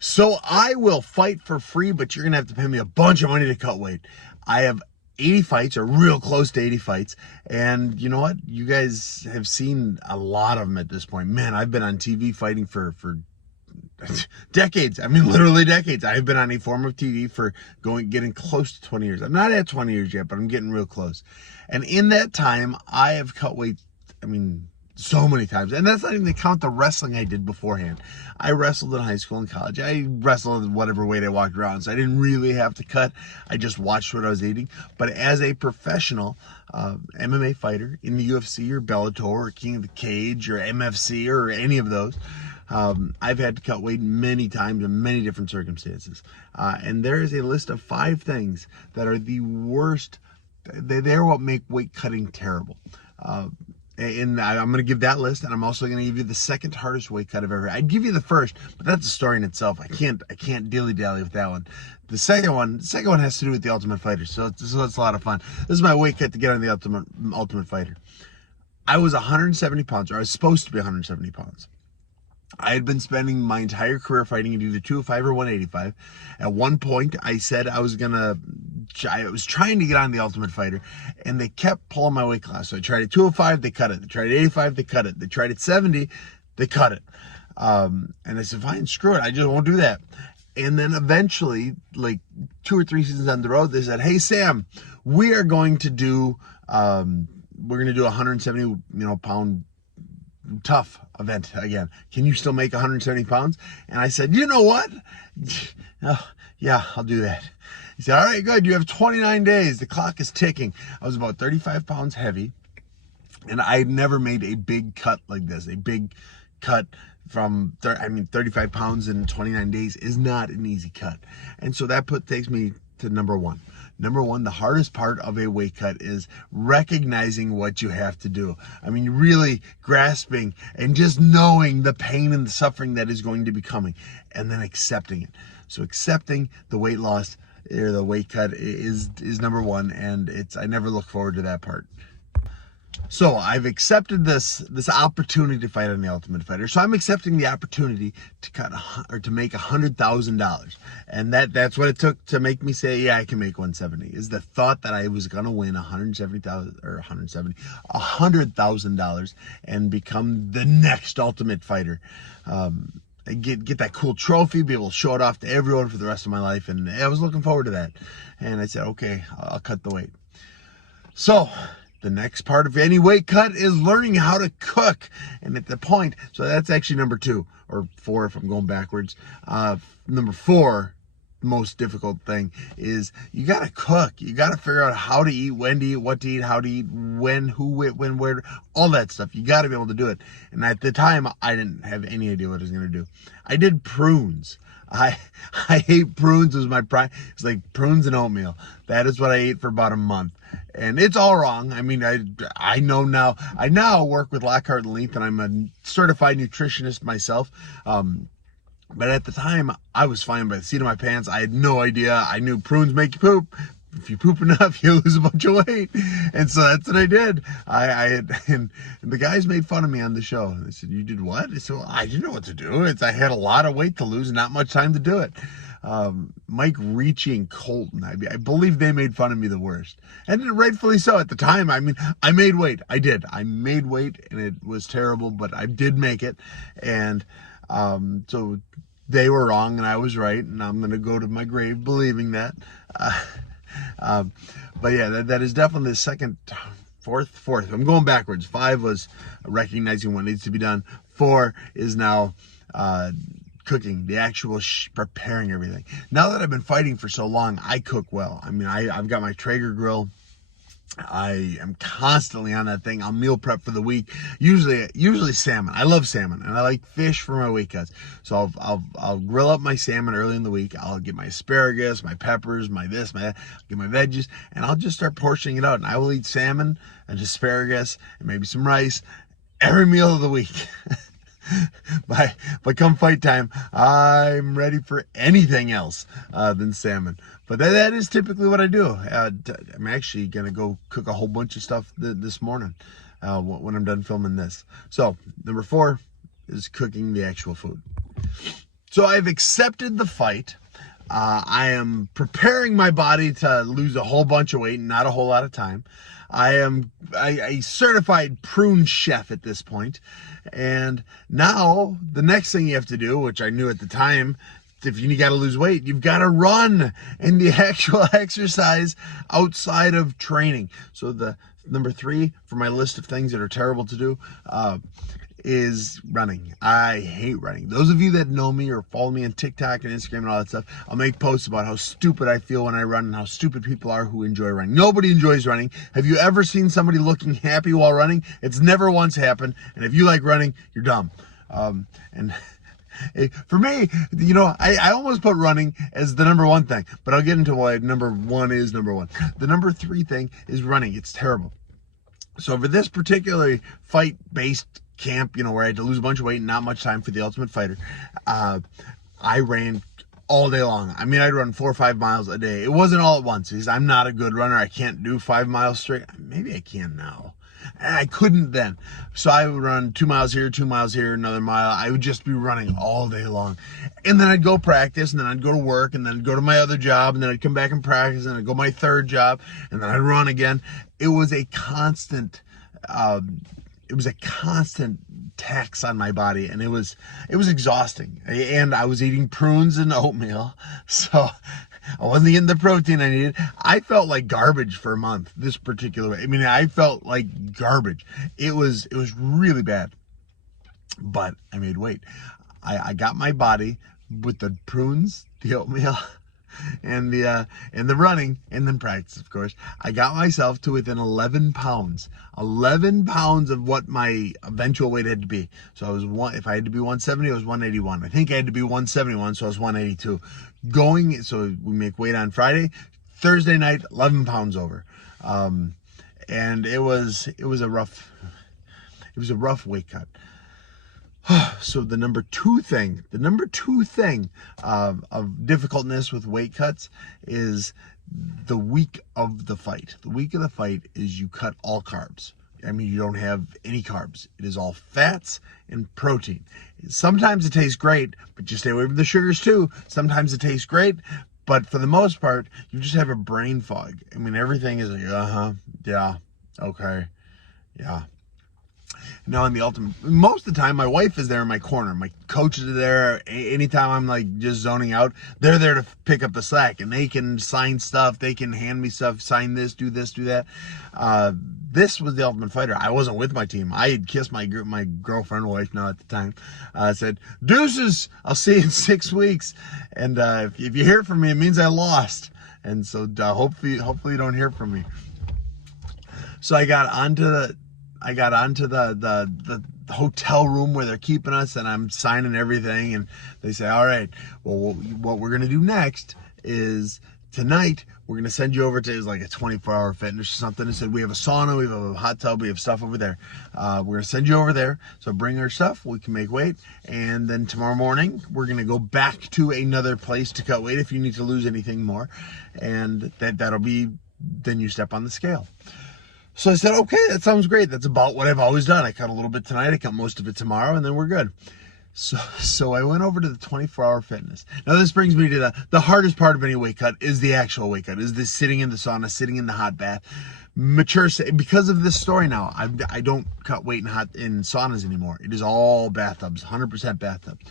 So I will fight for free, but you're going to have to pay me a bunch of money to cut weight. I have 80 fights, or real close to 80 fights. And you know what? You guys have seen a lot of them at this point. Man, I've been on TV fighting for decades. I mean, literally decades. I've been on a form of TV for getting close to 20 years. I'm not at 20 years yet, but I'm getting real close. And in that time, I have cut weight, I mean, so many times. And that's not even to count the wrestling I did beforehand. I wrestled in high school and college. I wrestled at whatever weight I walked around, so I didn't really have to cut. I just watched what I was eating. But as a professional MMA fighter in the UFC or Bellator or King of the Cage or MFC or any of those, I've had to cut weight many times in many different circumstances. And there is a list of 5 things that are the worst. They're what make weight cutting terrible. And I'm going to give that list, and I'm also going to give you the second hardest weight cut I've ever had. I'd give you the first, but that's a story in itself. I can't dilly-dally with that one. The second one has to do with the Ultimate Fighter, so it's a lot of fun. This is my weight cut to get on the Ultimate Fighter. I was 170 pounds, or I was supposed to be 170 pounds. I had been spending my entire career fighting at either 205 or 185. At one point, I said I was trying to get on the Ultimate Fighter, and they kept pulling my weight class. So I tried at 205, they cut it. They tried at 85, they cut it. They tried at 70, they cut it. And I said, fine, screw it. I just won't do that. And then eventually, like 2 or 3 seasons on the road, they said, hey, Sam, we are going to do, a 170, pound tough event again. Can you still make 170 pounds? And I said, you know what? Oh, yeah, I'll do that. He said, all right, good. You have 29 days. The clock is ticking. I was about 35 pounds heavy, and I had never made a big cut like this. A big cut from 35 pounds in 29 days is not an easy cut. And so that takes me to number one. Number one, the hardest part of a weight cut is recognizing what you have to do. I mean, really grasping and just knowing the pain and the suffering that is going to be coming, and then accepting it. So accepting the weight loss or the weight cut is number one, and I never look forward to that part. So I've accepted this opportunity to fight on the Ultimate Fighter. So I'm accepting the opportunity to make $100,000, and that's what it took to make me say, yeah, I can make 170. Is the thought that I was gonna win $100,000 and become the next Ultimate Fighter. Get that cool trophy, be able to show it off to everyone for the rest of my life, and I was looking forward to that. And I said, okay, I'll cut the weight. So the next part of any weight cut is learning how to cook. And at the point, so that's actually number 2 or 4 if I'm going backwards. Number 4, the most difficult thing is you got to cook. You got to figure out how to eat, when to eat, what to eat, how to eat, when, who, when, where, all that stuff. You got to be able to do it. And at the time, I didn't have any idea what I was going to do. I did prunes. I ate prunes as my prime. It's like prunes and oatmeal. That is what I ate for about a month. And it's all wrong. I mean, I know now. I now work with Lockhart and Leith, and I'm a certified nutritionist myself. But at the time, I was fine by the seat of my pants. I had no idea. I knew prunes make you poop. If you poop enough, you lose a bunch of weight. And so that's what I did. And the guys made fun of me on the show. They said, you did what? I said, well, I didn't know what to do. I had a lot of weight to lose and not much time to do it. Mike Ricci and Colton, I believe they made fun of me the worst. And rightfully so at the time. I mean, I made weight. I did. I made weight, and it was terrible, but I did make it. And so they were wrong and I was right, and I'm going to go to my grave believing that. But yeah, that is definitely the second, fourth. I'm going backwards. 5 was recognizing what needs to be done. 4 is now cooking, the actual preparing everything. Now that I've been fighting for so long, I cook well. I mean, I've got my Traeger grill. I am constantly on that thing. I'll meal prep for the week. Usually salmon. I love salmon, and I like fish for my weight cuts. So I'll grill up my salmon early in the week. I'll get my asparagus, my peppers, my this, my that. Get my veggies, and I'll just start portioning it out. And I will eat salmon and asparagus and maybe some rice every meal of the week. But come fight time, I'm ready for anything else than salmon. But that is typically what I do. I'm actually going to go cook a whole bunch of stuff this morning when I'm done filming this. So, number 4 is cooking the actual food. So I've accepted the fight. I am preparing my body to lose a whole bunch of weight and not a whole lot of time. I am a certified prune chef at this point. And now the next thing you have to do, which I knew at the time, if you got to lose weight, you've got to run, and the actual exercise outside of training. So the number 3 for my list of things that are terrible to do is running. I hate running. Those of you that know me or follow me on TikTok and Instagram and all that stuff, I'll make posts about how stupid I feel when I run and how stupid people are who enjoy running. Nobody enjoys running. Have you ever seen somebody looking happy while running? It's never once happened. And if you like running, you're dumb. And for me, you know, I almost put running as the number 1 thing, but I'll get into why number 1 is number 1. The number 3 thing is running. It's terrible. So for this particular fight-based camp, you know, where I had to lose a bunch of weight and not much time for the Ultimate Fighter, I ran all day long. I mean, I'd run 4 or 5 miles a day. It wasn't all at once because I'm not a good runner. I can't do 5 miles straight. Maybe I can now. I couldn't then. So I would run 2 miles here, 2 miles here, another mile. I would just be running all day long. And then I'd go practice, and then I'd go to work, and then I'd go to my other job, and then I'd come back and practice, and I'd go to my 3rd job, and then I'd run again. It was a constant tax on my body, and it was exhausting. And I was eating prunes and oatmeal, so I wasn't getting the protein I needed. I felt like garbage for a month this particular way. I mean, I felt like garbage. It was really bad, but I made weight. I got my body with the prunes, the oatmeal, and the running, and then practice, of course. I got myself to within 11 pounds of what my eventual weight had to be. So I was if I had to be 170, I was 181. I think I had to be 171, so I was 182. So we make weight on Friday, Thursday night, 11 pounds over. And it was a rough weight cut. So the number two thing of difficultness with weight cuts is the week of the fight. The week of the fight is you cut all carbs. I mean, you don't have any carbs. It is all fats and protein. Sometimes it tastes great, but you stay away from the sugars too. Sometimes it tastes great, but for the most part, you just have a brain fog. I mean, everything is like, yeah, okay, yeah. Now in the ultimate, most of the time my wife is there in my corner. My coaches are there. Anytime I'm like just zoning out, they're there to pick up the slack, and they can sign stuff. They can hand me stuff, sign this, do that. This was the Ultimate Fighter. I wasn't with my team. I had kissed my girlfriend, wife now at the time. I said, deuces, I'll see you in 6 weeks. And if you hear from me, it means I lost. And so hopefully you don't hear from me. So I got onto the hotel room where they're keeping us, and I'm signing everything, and they say, all right, well, what we're going to do next is tonight we're going to send you over to, it was like a 24-hour fitness or something. They said, we have a sauna, we have a hot tub, we have stuff over there. We're going to send you over there, so bring our stuff, we can make weight, and then tomorrow morning we're going to go back to another place to cut weight if you need to lose anything more, and that'll be, then you step on the scale. So I said, okay, that sounds great. That's about what I've always done. I cut a little bit tonight, I cut most of it tomorrow, and then we're good. So I went over to the 24-hour fitness. Now this brings me to the hardest part of any weight cut is the actual weight cut, is the sitting in the sauna, sitting in the hot bath. Because of this story now, I don't cut weight in saunas anymore. It is all bathtubs, 100% bathtubs.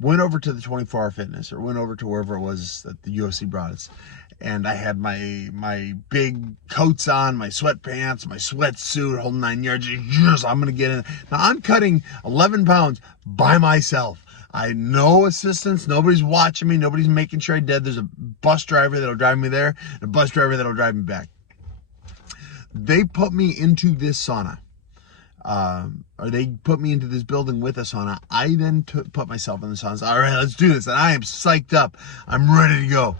Went over to the 24-hour fitness, or went over to wherever it was that the UFC brought us. And I had my big coats on, my sweatpants, my sweatsuit, whole 9 yards. Yes, I'm going to get in. Now, I'm cutting 11 pounds by myself. I no assistance. Nobody's watching me. Nobody's making sure I'm dead. There's a bus driver that'll drive me there, and a bus driver that'll drive me back. They put me into this sauna. Or they put me into this building with a sauna. I then put myself in the sauna. All right, let's do this. And I am psyched up. I'm ready to go.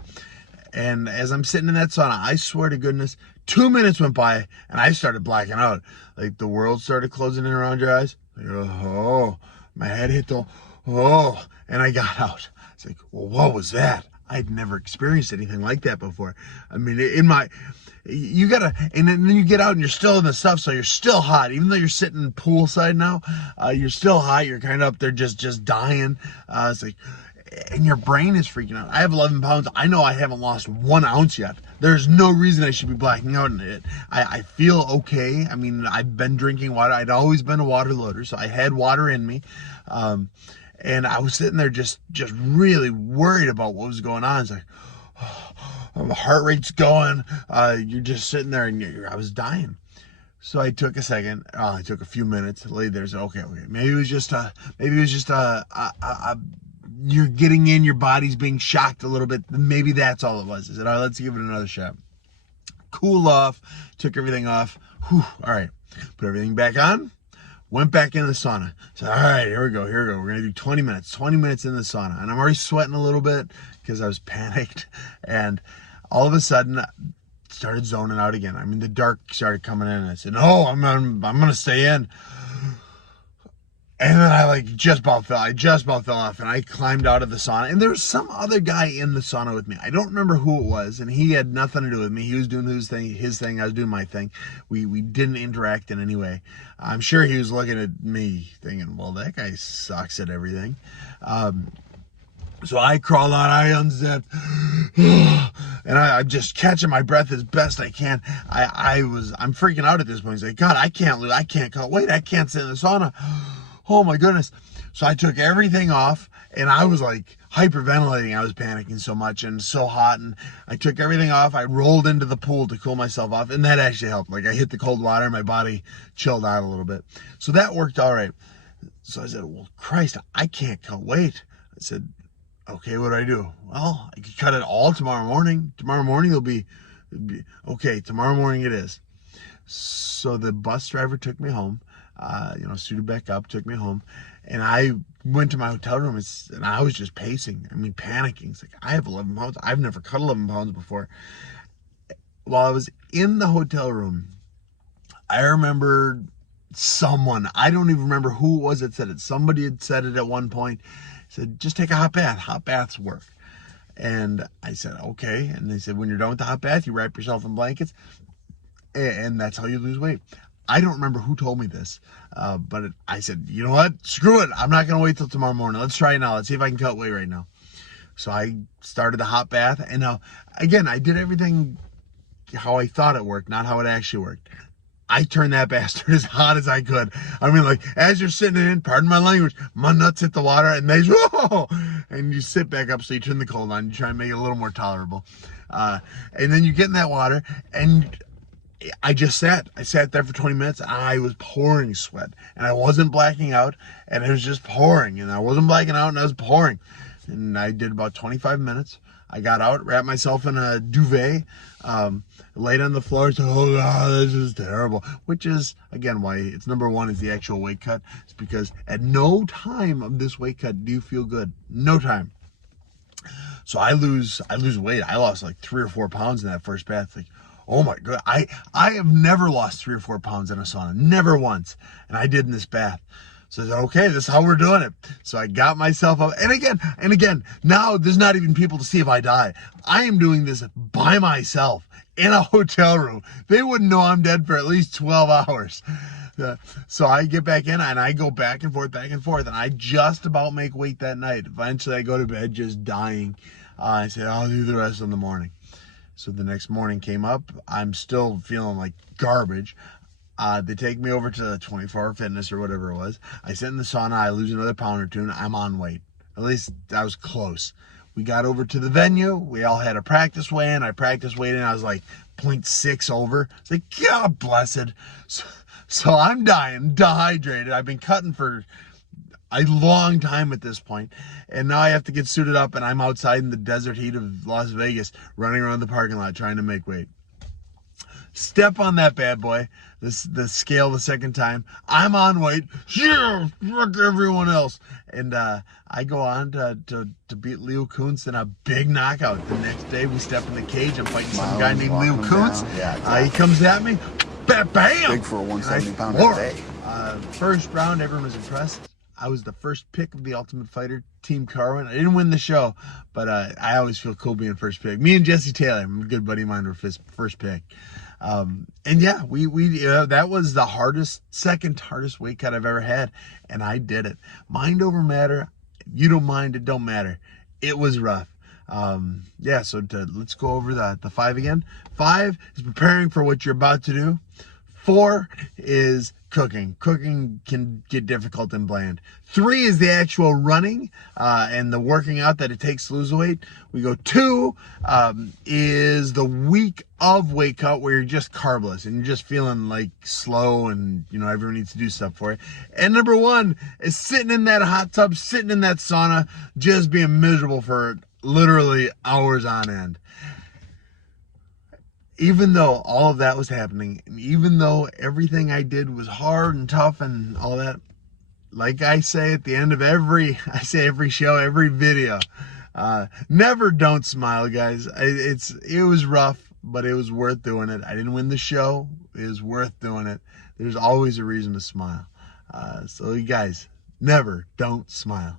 And as I'm sitting in that sauna, I swear to goodness, 2 minutes went by and I started blacking out. Like the world started closing in around your eyes. Like, my head hit and I got out. It's like, well, what was that? I'd never experienced anything like that before. I mean, and then you get out and you're still in the stuff, so you're still hot. Even though you're sitting poolside now, you're still hot. You're kind of up there just dying. It's like, and your brain is freaking out. I have 11 pounds. I know I haven't lost 1 ounce yet. There's no reason I should be blacking out in it. I feel okay. I mean, I've been drinking water. I'd always been a water loader, so I had water in me. And I was sitting there just really worried about what was going on. It's like, my heart rate's going. You're just sitting there, and I was dying. So I took a second. I took a few minutes. Laid there. Said, okay. Maybe it was just you're getting in. Your body's being shocked a little bit. Maybe that's all it was. I said, all right, let's give it another shot. Cool off. Took everything off. Whew, all right. Put everything back on. Went back in the sauna. Said, all right, here we go. We're going to do 20 minutes. 20 minutes in the sauna. And I'm already sweating a little bit because I was panicked. And all of a sudden, started zoning out again. I mean, the dark started coming in. And I said, no, I'm going to stay in. And then I just about fell off, and I climbed out of the sauna. And there was some other guy in the sauna with me. I don't remember who it was, and he had nothing to do with me. He was doing his thing. I was doing my thing. We didn't interact in any way. I'm sure he was looking at me thinking, well, that guy sucks at everything. So I crawl out, I unzip, and I'm just catching my breath as best I can. I'm freaking out at this point. He's like, God, I can't cut weight. I can't sit in the sauna. Oh my goodness. So I took everything off, and I was hyperventilating. I was panicking so much and so hot, and I took everything off. I rolled into the pool to cool myself off, and that actually helped. I hit the cold water, my body chilled out a little bit. So that worked all right. So I said, well, Christ, I can't cut weight. I said, okay, what do I do? Well, I could cut it all tomorrow morning. Tomorrow morning it'll be okay. Tomorrow morning it is. So the bus driver took me home, suited back up, took me home, and I went to my hotel room, and I was just pacing. I mean, panicking. It's like, I have 11 pounds. I've never cut 11 pounds before. While I was in the hotel room, I remember someone, I don't even remember who it was that said it. Somebody had said it at one point. Said, just take a hot bath. Hot baths work. And I said, okay. And they said, when you're done with the hot bath, you wrap yourself in blankets, and that's how you lose weight. I don't remember who told me this, but I said, you know what? Screw it. I'm not going to wait till tomorrow morning. Let's try it now. Let's see if I can cut weight right now. So I started the hot bath, and now, again, I did everything how I thought it worked, not how it actually worked. I turned that bastard as hot as I could. I mean, as you're sitting in, pardon my language, my nuts hit the water, and whoa! And you sit back up, so you turn the cold on. You try and make it a little more tolerable. And then you get in that water, and I sat there for 20 minutes. I was pouring sweat, and I wasn't blacking out, and it was just pouring, and I wasn't blacking out, and I was pouring. And I did about 25 minutes. I got out, wrapped myself in a duvet, laid on the floor, and said, oh God, this is terrible. Which is, again, why it's number one is the actual weight cut. It's because at no time of this weight cut do you feel good. No time. So I lose weight. I lost 3 or 4 pounds in that first bath. Oh my God. I have never lost 3 or 4 pounds in a sauna. Never once. And I did in this bath. So I said, okay, this is how we're doing it. So I got myself up. And again, now there's not even people to see if I die. I am doing this by myself in a hotel room. They wouldn't know I'm dead for at least 12 hours. So I get back in, and I go back and forth. And I just about make weight that night. Eventually I go to bed just dying. I said, I'll do the rest in the morning. So the next morning came up. I'm still feeling like garbage. They take me over to 24-Hour Fitness or whatever it was. I sit in the sauna. I lose another pound or two, and I'm on weight. At least I was close. We got over to the venue. We all had a practice weigh-in. I practice weighed in. I was 0.6 over. It's like, God blessed. So I'm dying, dehydrated. I've been cutting for a long time at this point, and now I have to get suited up, and I'm outside in the desert heat of Las Vegas, running around the parking lot trying to make weight. Step on that bad boy, the scale the second time. I'm on weight. Yeah, fuck everyone else. And I go on to beat Leo Kuntz in a big knockout. The next day we step in the cage. I'm fighting some guy named Leo Kuntz. Yeah, exactly. He comes at me. Bam! Big for a 170-pounder today. First round, everyone was impressed. I was the first pick of the Ultimate Fighter, Team Carwin. I didn't win the show, but I always feel cool being first pick. Me and Jesse Taylor, a good buddy of mine, were first pick. And yeah, we that was the second hardest weight cut I've ever had, and I did it. Mind over matter. If you don't mind, it don't matter. it was rough. Yeah, so let's go over the 5 again. 5 is preparing for what you're about to do. 4 is cooking. Cooking can get difficult and bland. 3 is the actual running and the working out that it takes to lose weight. We go 2 is the week of weight cut where you're just carbless and you're just feeling like slow and everyone needs to do stuff for you. And number 1 is sitting in that hot tub, sitting in that sauna, just being miserable for literally hours on end. Even though all of that was happening, and even though everything I did was hard and tough and all that, like I say at the end of every show, every video, never don't smile, guys. It was rough, but it was worth doing it. I didn't win the show. It was worth doing it. There's always a reason to smile. So you guys, never don't smile.